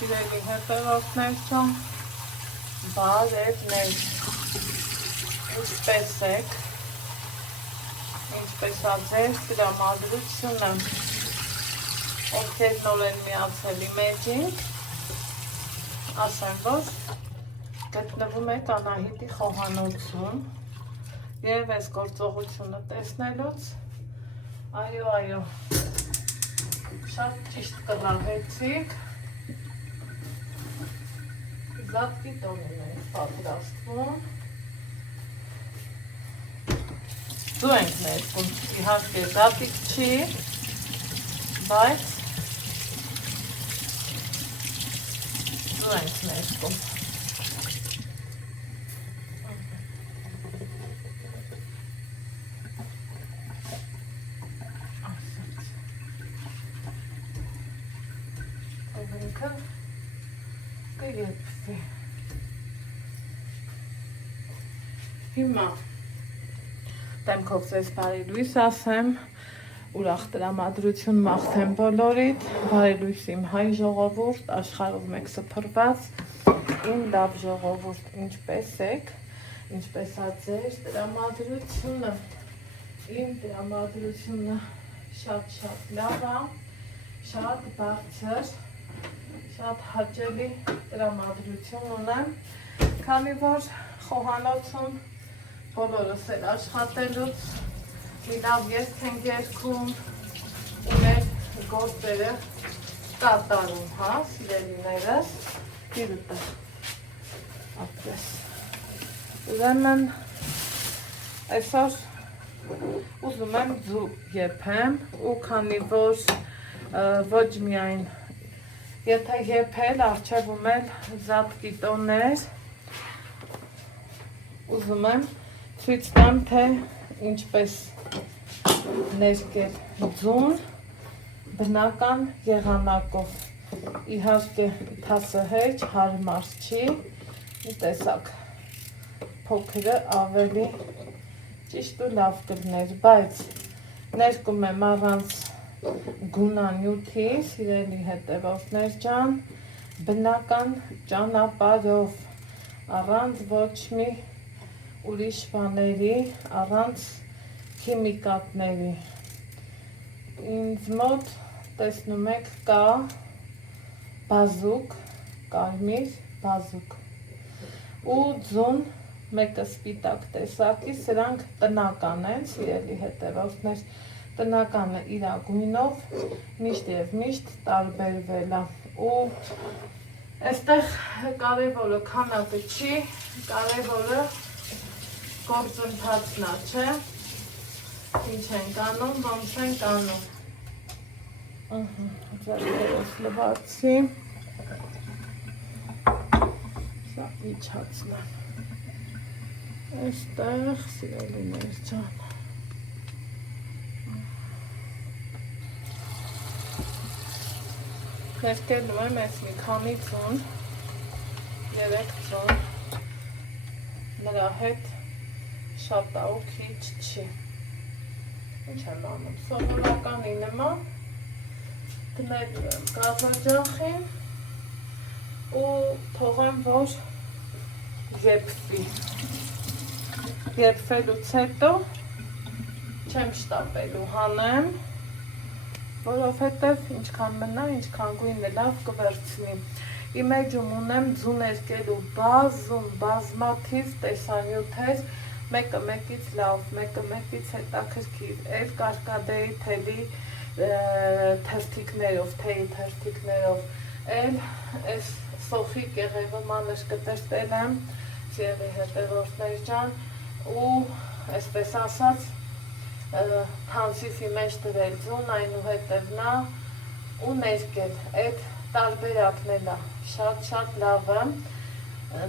Սիրելի հետևորդներ ջան, բարևներ, ինչպես եք, ինչպես ա ձեր տրամադրությունը, ովքեր նոր են միացել իմ էջին, ասեմ, որ գտնվում եք Անահիտի խոհանոցում և այս գործողությունը տեսնելուց, այո, շատ ճիշտ կռահեցիք, զատկի տոնին ենք պատրաստվում, ձու ենք ներկում, իհարկե զատիկ չի, բայց ձու ենք ներկում, կերպվի, հիմա դեմքով ձեզ բարի լույս ասեմ, ուրախ տրամադրություն մաղթեմ բոլորիդ, բարի լույս իմ հայ ժողովուրդ, աշխարհով մեկ սփռված, իմ լավ ժողովուրդ, ինչպես եք, ինչպես ա ձեր տրամադրությունը, իմ տրամադրությունը շատ լավ ա, շատ բարձր, շատ հաճելի տրամադրություն ունեմ, քանի որ խոհանոցում բոլորս էլ աշխատելուց մի լավ երգ ենք երգում ու մեր գործերը կատարում, հա, սիրելիներս, գիրուտը, ապրես, ուրեմն այսօր ուզում եմ ձու եփեմ ու քանի որ ոչ միայն եթե եփել, առջևում էլ զատկի տոներ, ուզում եմ ցույց տամ, թե ինչպես ներկել ձուն բնական եղանակով, իհարկե թասահեչ, հարմար չի, մի տեսակ փոքրը ավելի ճիշտ ու լավ կլներ, բայց ներկում եմ առանց գունանյութի, սիրելի հետևորդներ ջան, բնական ճանապարհով, առանց ոչ մի ուրիշ բաների, առանց քիմիկատների, ինձ մոտ տեսնում եք կա բազուկ, կարմիր բազուկ ու ձուն մեկը սպիտակ տեսակի, սրանք տնական են, սիրելի հետևորդներ, տնականը իր գույնով միշտ և միշտ տարբերվել է ու այստեղ կարևորը քանակը չի, կարևորը գործընթացն է, չէ, ինչ ենք անում, ոնց ենք անում, ձեռքերս լվացի, սա իջացն է, այստեղ սիրելիներ ջան, ներկելու եմ այս մի քանի ձուն, 3 ձուն, նրա հետ շատ ու քիչ չի, ինչ եմ անում, սովորականի նման, դնելու եմ գազաջախին ու թողեմ, որ եփվի, եփվելուց հետո չեմ շտապելու, հանեմ, որովհետև ինչքան մնա, ինչքան գույնը լավ կվերցնի։ Իմ էջում ունեմ ձու ներկելու բազմաթիվ տեսանյութեր, մեկը մեկից լավ, մեկը մեկից հետաքրքիր, էլ կարկադեի թելի թերթիկներով, թեյի թերթիկներով, էլ այս սոխի կեղևը մանր կտրտել եմ, սիրելի հետևորդներ ջան, ու այսպես ասած, թանսիֆի մեջ դրել ձուն, այնուհետև նա ու ներկել, այդ տարբերակն է շատ լավ է,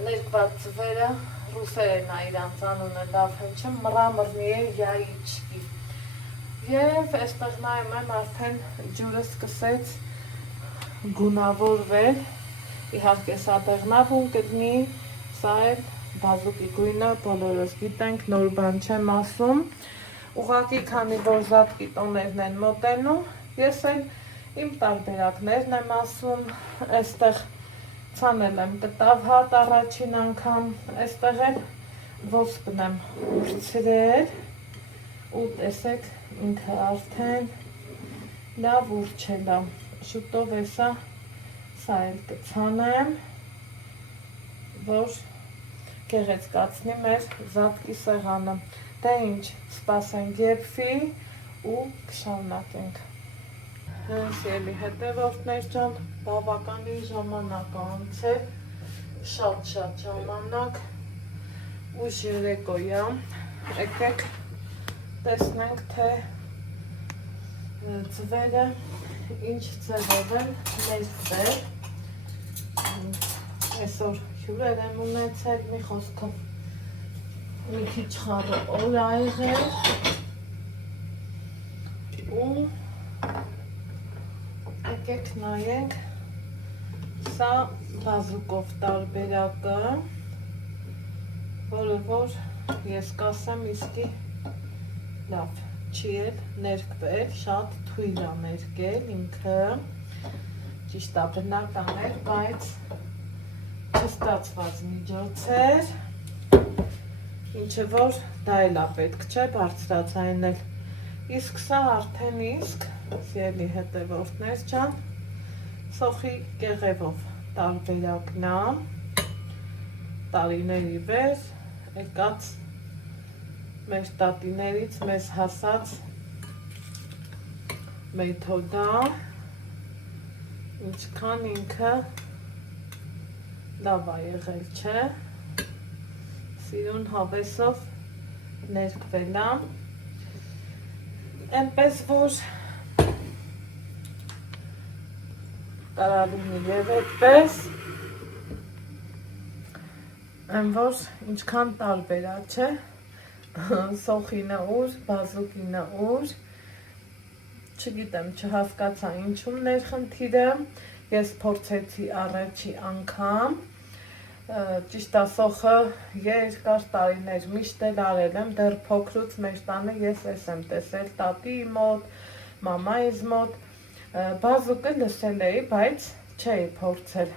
ներկված ձվերը ռուսերեն է իրանց անունը լավ հնչը, մռամռնի է յայիչկի և այստեղ նայում եմ արդեն ջուրը սկսեց գունավորվել, իհարկե սա դեղնավուն կդնի, սա էլ բազուկի գույնը բոլորս գիտենք, նոր բան չեմ ասում, ուղղակի քանի որ զատկի տոներն են մոտենում, ես էլ իմ տարբերակներն եմ ասում, այստեղ ցանել եմ կտավ հատ առաջին անգամ, այստեղ էլ ոսկն եմ ուրցրել ու տեսեք ինքը արդեն լավ ուրչել է, շուտով էսա սա էլ կցանեմ, որ գեղեցկացնի մեր զատկի սեղանը, դե ինչ, սպասենք երբվի ու կշարունակենք։ Սիրելի հետևորդներ ջան, բավականին ժամանակ անցել, շատ ժամանակ, ուշ երեկոյ է, եկեք տեսնենք, թե ձվերը ինչ ձևով են ներկվել, այսօր հյուրեր եմ ունեցել, մի խոսքով մի քիչ խառը օր ա եղել ու եկեք նայենք, սա բազուկով տարբերակը, որը որ ես կասեմ իսկի լավ, չի էլ ներկվել, շատ թույլ է ներկել ինքը, ճիշտ է բնական էր, բայց չստացված միջոց էր, ինչը որ դա էլ է պետք չէ, բարձրացանել, իսկ սա արդեն իսկ, սիրելի հետևորդներ ջան, սոխի կեղևով տարբերակն է, տարիների վեր եկած մեր տատիներից մեզ հասած մեթոդա, ինչքան ինքը լավ է եղել, չէ, սիրուն հավեսով ներկվել է, այնպես որ կարալինի և այդպես, այն որ ինչքան տարբեր է, չէ, սոխինը ուր, բազուկինը ուր, չգիտեմ, չհասկացա ինչում ներխնդիրը, ես փորձեցի առաջի անգամ, ճիշտ է սոխը երկար տարիներ միշտ էլ արել եմ, դեռ փոքրուց մեր տանը ես ես եմ տեսել տատի մոտ, մամայիս մոտ, բազուկը լսել էի, բայց չէի փորձել,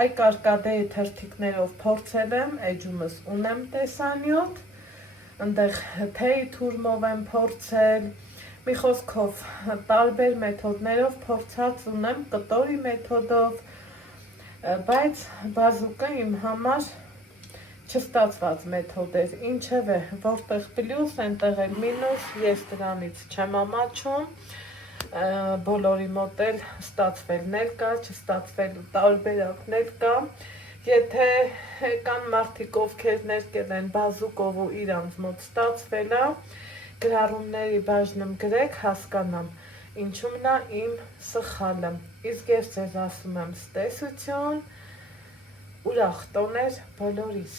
այ կարկադեի թրթիկներով փորձել եմ, էջումս ունեմ տեսանյոտ, ընդեղ թեյ թուրմով եմ փորձել, մի խոսքով տարբեր մեթոդներով փորձած ունեմ, կտորի մեթոդով, բայց բազուկը իմ համար չստացված մեթոդ էր, ինչև է, որտեղ պլյուս, այնտեղ էլ մինուս, ես դրանից չեմ ամաչում, բոլորի մոտ էլ ստացվելներ կա, չստացվելու տարբերակներ կա, եթե կան մարդիկ ովքեր ներկել են բազուկով ու իրանց մոտ ստացվել է, գրառումների բաժնում գրեք, հասկանամ, ինչումն է իմ սխալը, իսկ ես ձեզ ասում եմ ստեսություն, ուրախ տոներ բոլորիս։